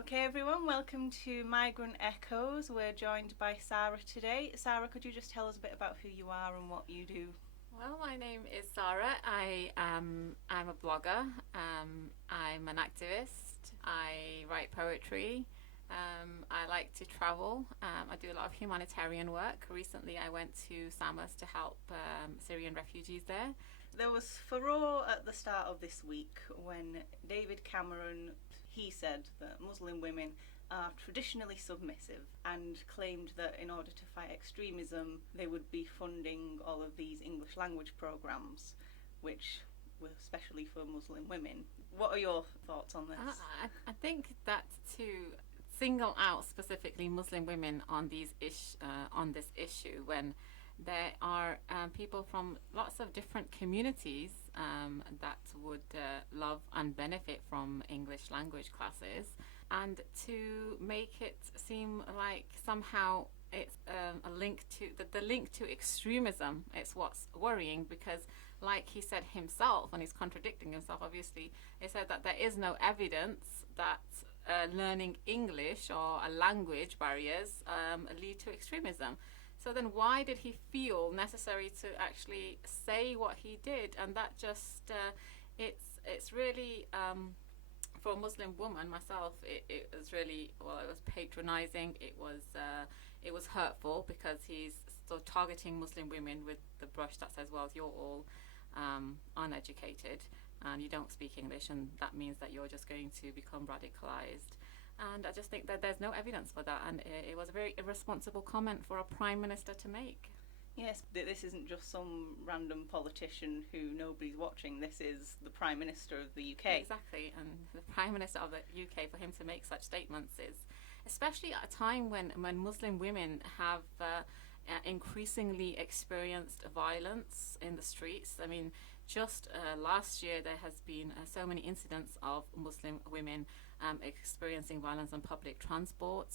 Okay, everyone, welcome to Migrant Echoes. We're joined by Sarah today. Sarah, could you just tell us a bit about who you are and what you do? Well, my name is Sarah. I'm a blogger. I'm an activist. I write poetry. I like to travel. I do a lot of humanitarian work. Recently, I went to Samos to help Syrian refugees there. There was furore at the start of this week when David Cameron, he said that Muslim women are traditionally submissive and claimed that in order to fight extremism they would be funding all of these English language programmes which were especially for Muslim women. What are your thoughts on this? I think that to single out specifically Muslim women on on this issue when there are people from lots of different communities that would love and benefit from English language classes, and to make it seem like somehow it's a link to the link to extremism. It's what's worrying because, like he said himself, and he's contradicting himself. Obviously, he said that there is no evidence that learning English or a language barriers lead to extremism. So then why did he feel necessary to actually say what he did? And that just, it's really, for a Muslim woman, myself, it was really, well, it was patronizing. It was hurtful because he's still targeting Muslim women with the brush that says, well, you're all uneducated and you don't speak English, and that means that you're just going to become radicalized. And I just think that there's no evidence for that, and it was a very irresponsible comment for a prime minister to make. Yes, this isn't just some random politician who nobody's watching. This is the Prime Minister of the UK. Exactly, and the Prime Minister of the UK, for him to make such statements is, especially at a time when Muslim women have increasingly experienced violence in the streets. I mean, just last year there has been so many incidents of Muslim women experiencing violence on public transport,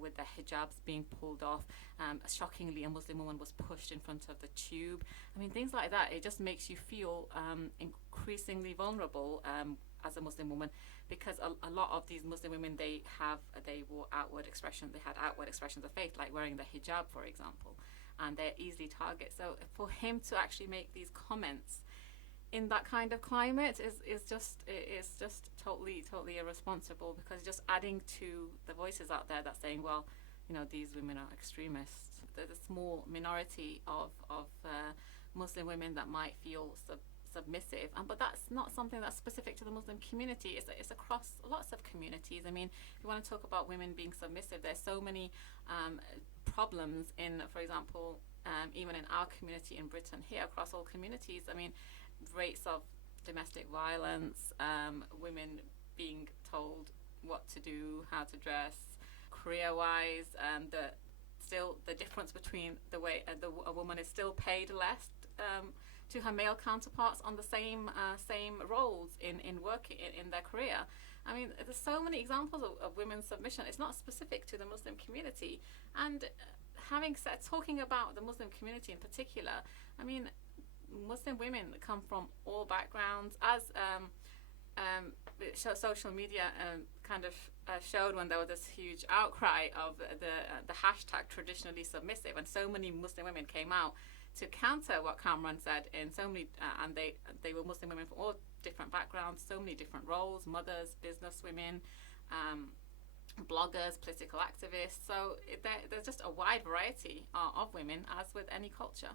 with their hijabs being pulled off. Shockingly, a Muslim woman was pushed in front of the tube. I mean, things like that. It just makes you feel increasingly vulnerable as a Muslim woman, because a lot of these Muslim women, they wore outward expression. They had outward expressions of faith, like wearing the hijab, for example, and they're easily targeted. So for him to actually make these comments in that kind of climate is just totally irresponsible, because it's just adding to the voices out there that's saying, well, you know, these women are extremists. There's a small minority of Muslim women that might feel submissive, but that's not something that's specific to the Muslim community. It's across lots of communities. I mean, if you want to talk about women being submissive, there's so many problems in, for example, even in our community in Britain here, across all communities. I mean, rates of domestic violence, women being told what to do, how to dress, career-wise, the difference between the way a woman is still paid less to her male counterparts on the same roles in work in their career. I mean, there's so many examples of women's submission. It's not specific to the Muslim community. And talking about the Muslim community in particular, I mean, Muslim women come from all backgrounds, as social media kind of showed when there was this huge outcry of the hashtag traditionally submissive, and so many Muslim women came out to counter what Cameron said in so many, and they were Muslim women from all different backgrounds, so many different roles: mothers, business women, bloggers, political activists. So there's just a wide variety of women, as with any culture.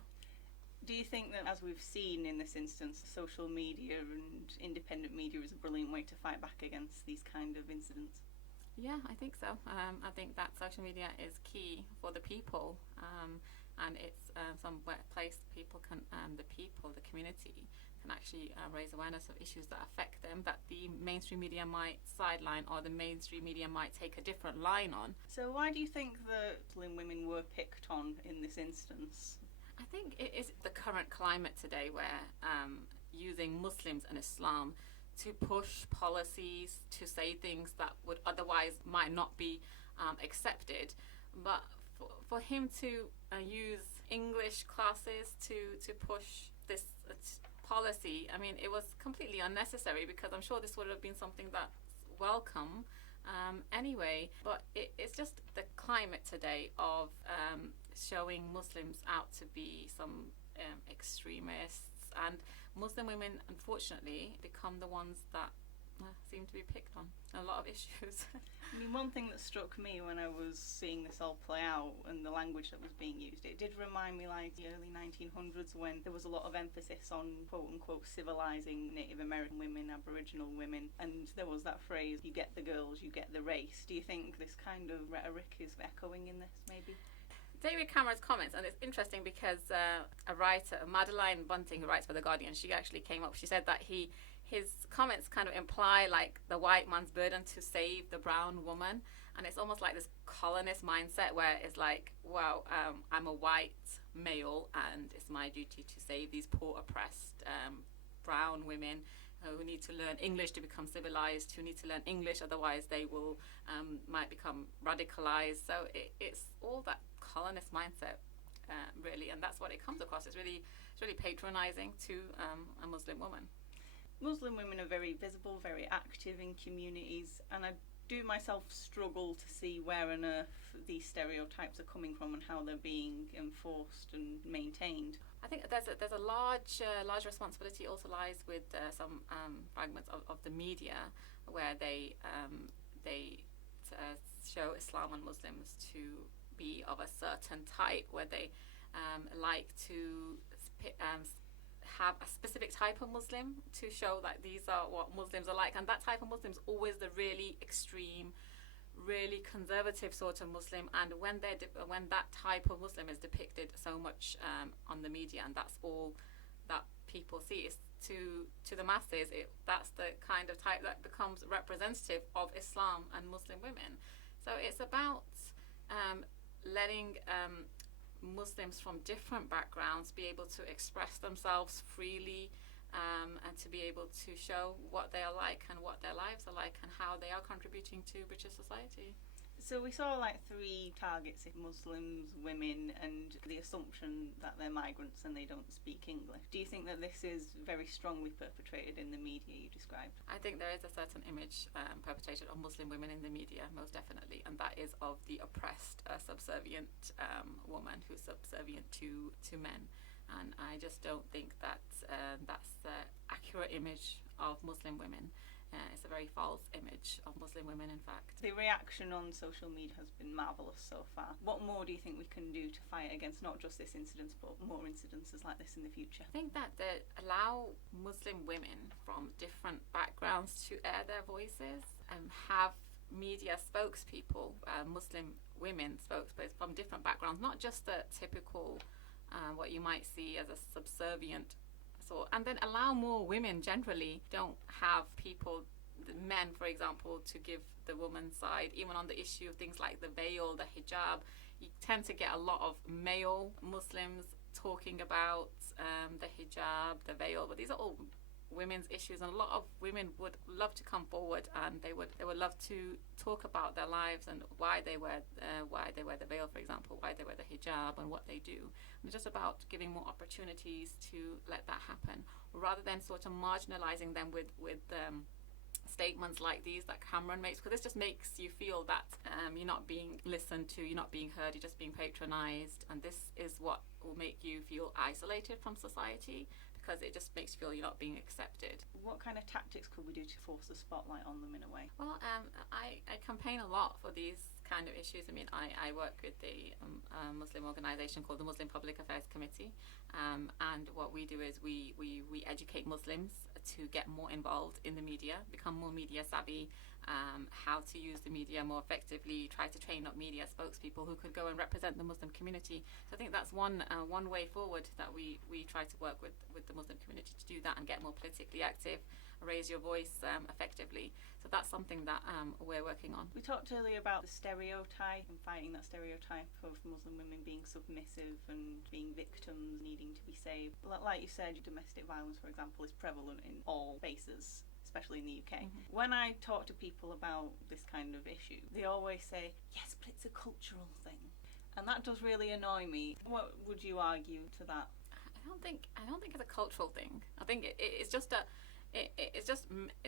Do you think that, as we've seen in this instance, social media and independent media is a brilliant way to fight back against these kind of incidents? Yeah, I think so. I think that social media is key for the people, and it's some place people can, the community can actually raise awareness of issues that affect them, that the mainstream media might sideline, or the mainstream media might take a different line on. So why do you think that Muslim women were picked on in this instance? I think it is the current climate today where using Muslims and Islam to push policies, to say things that would otherwise might not be accepted. But for him to use English classes to push this policy, I mean, it was completely unnecessary, because I'm sure this would have been something that's welcome Anyway, but it's just the climate today of showing Muslims out to be some extremists, and Muslim women, unfortunately, become the ones that seem to be picked on a lot of issues. I mean, one thing that struck me when I was seeing this all play out and the language that was being used, it did remind me like the early 1900s when there was a lot of emphasis on quote-unquote civilizing Native American women, Aboriginal women, and there was that phrase, you get the girls, you get the race. Do you think this kind of rhetoric is echoing in this, maybe? David Cameron's comments, and it's interesting because a writer, Madeline Bunting, who writes for The Guardian, she actually came up, she said that his comments kind of imply like the white man's burden to save the brown woman, and it's almost like this colonist mindset where it's like, well, I'm a white male and it's my duty to save these poor oppressed brown women who need to learn English to become civilized, who need to learn English, otherwise they will might become radicalized. So it's all that colonist mindset, really, and that's what it comes across. It's really patronizing to a Muslim woman. Muslim women are very visible, very active in communities, and I do myself struggle to see where on earth these stereotypes are coming from and how they're being enforced and maintained. I think there's a large responsibility also lies with some fragments of the media where they show Islam and Muslims to be of a certain type, where they like to have a specific type of Muslim to show that these are what Muslims are like, and that type of Muslim is always the really extreme, really conservative sort of Muslim. And when that type of Muslim is depicted so much on the media, and that's all that people see, is to the masses, that's the kind of type that becomes representative of Islam and Muslim women. So it's about letting Muslims from different backgrounds be able to express themselves freely, and to be able to show what they are like and what their lives are like and how they are contributing to British society. So we saw like 3 targets: Muslims, women, and the assumption that they're migrants and they don't speak English. Do you think that this is very strongly perpetrated in the media you described? I think there is a certain image perpetrated of Muslim women in the media, most definitely, and that is of the oppressed, subservient woman who's subservient to men. And I just don't think that that's the accurate image of Muslim women. It's a very false image of Muslim women, in fact. The reaction on social media has been marvellous so far. What more do you think we can do to fight against not just this incident, but more incidences like this in the future? I think that they allow Muslim women from different backgrounds to air their voices and have media spokespeople, Muslim women spokespeople from different backgrounds, not just the typical what you might see as a subservient sort, and then allow more women generally. Don't have people, the men for example, to give the woman's side, even on the issue of things like the veil, the hijab. You tend to get a lot of male Muslims talking about the hijab, the veil, but these are all women's issues, and a lot of women would love to come forward, and they would love to talk about their lives and why they wear the veil, for example, why they wear the hijab and what they do. And it's just about giving more opportunities to let that happen, rather than sort of marginalizing them with statements like these that Cameron makes, because this just makes you feel that you're not being listened to, you're not being heard, you're just being patronized, and this is what will make you feel isolated from society, because it just makes you feel you're not being accepted. What kind of tactics could we do to force the spotlight on them in a way? Well, I campaign a lot for these kind of issues. I mean, I work with the Muslim organisation called the Muslim Public Affairs Committee, and what we do is we educate Muslims to get more involved in the media, become more media savvy, how to use the media more effectively, try to train up media spokespeople who could go and represent the Muslim community. So I think that's one way forward, that we try to work with the Muslim community to do that and get more politically active, raise your voice effectively. So that's something that we're working on. We talked earlier about the stereotype and fighting that stereotype of Muslim women being submissive and being victims, needing to be saved. Like you said, domestic violence, for example, is prevalent in all bases, especially in the UK. Mm-hmm. When I talk to people about this kind of issue, they always say, yes, but it's a cultural thing. And that does really annoy me. What would you argue to that? I don't think it's a cultural thing. I think it's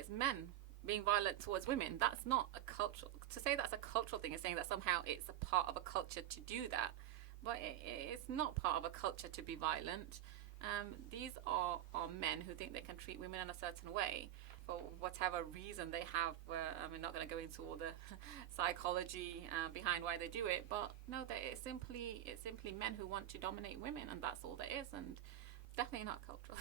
men being violent towards women. That's not a cultural. To say that's a cultural thing is saying that somehow it's a part of a culture to do that, but it's not part of a culture to be violent. These are men who think they can treat women in a certain way for whatever reason they have. I'm not going to go into all the psychology behind why they do it, but no, it's simply men who want to dominate women, and that's all there is, and definitely not cultural.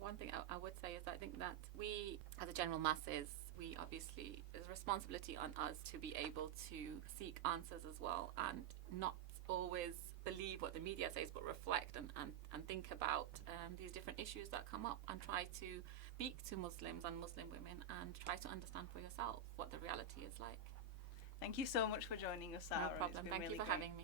One thing I would say is I think that we, as a general masses, we obviously, there's a responsibility on us to be able to seek answers as well, and not always believe what the media says, but reflect and think about these different issues that come up, and try to speak to Muslims and Muslim women and try to understand for yourself what the reality is like. Thank you so much for joining us, Sarah. No problem. Thank you for having me.